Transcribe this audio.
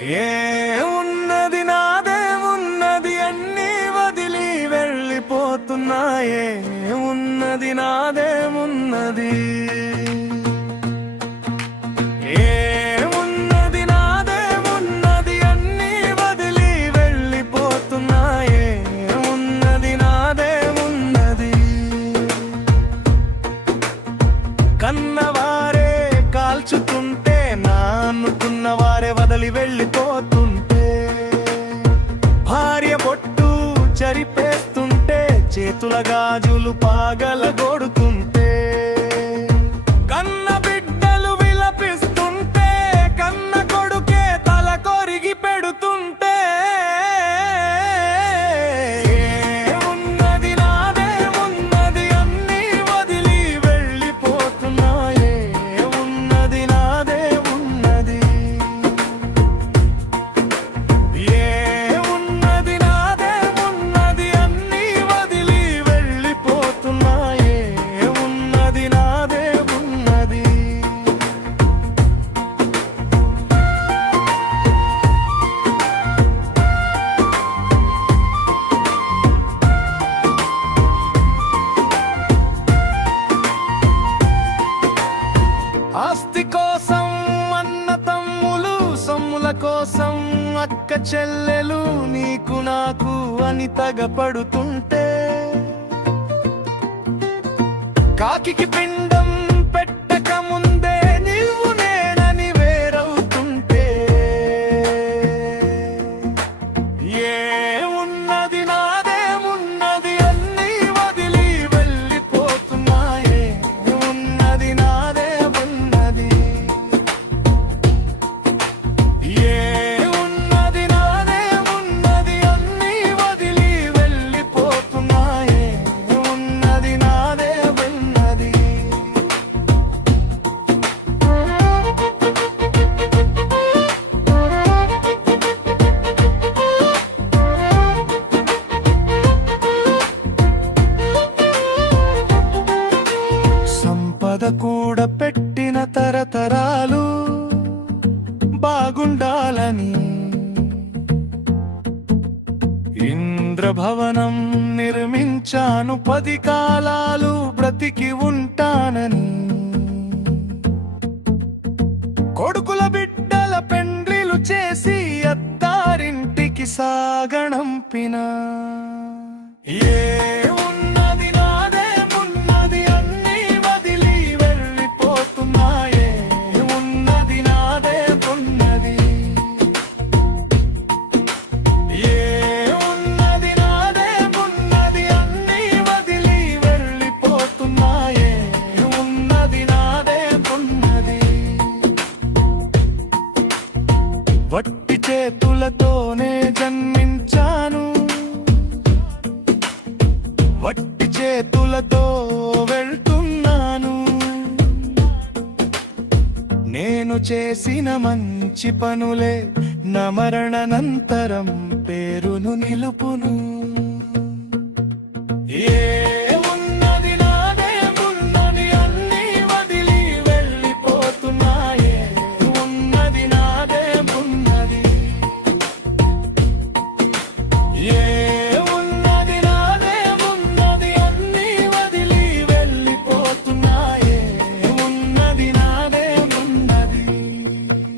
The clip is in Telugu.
ఏ ఉన్నది నాదే ఉన్నది అన్నీ వదిలి వెళ్ళిపోతున్నాయే ఉన్నది నాదే ఉన్నది కన్నవారే కాల్చుతుంటే నాన్నుకున్నవారే వదలి వెళ్ళిపోతుంటే భార్య బొట్టు చరిపేస్తుంటే చేతుల గాజులు పాగలగొడుతుంటే కన్న బిడ్డలు విలపిస్తుంటే కన్న కొడుకే తల కొరిగి పెడుతుంటే ఆస్తి కోసం అన్న తమ్ములు సొమ్ముల కోసం అక్క చెల్లెలు నీకు నాకు అని తగపడుతుంటే కాకికి పిండం పెట్టక ముందే నీవు నేనని వేరవుతుంటే ఏ ఉన్నది నాదే ఉన్నది అన్నీ వదిలి వెళ్ళిపోతున్నాయే ఉన్నది నాదే కూడా పెట్టిన తరతరాలు బాగుండాలని ఇంద్రభవనం నిర్మించాను 10 కాలాలు బ్రతికి ఉంటానని కొడుకుల బిడ్డల పెండ్లిలు చేసి అత్తారింటికి సాగణంపిన ఏ వట్టి చేతులతోనే జన్మించాను వట్టి చేతులతో వెళ్తున్నాను నేను చేసిన మంచి పనులే నా మరణానంతరం పేరును నిలుపును.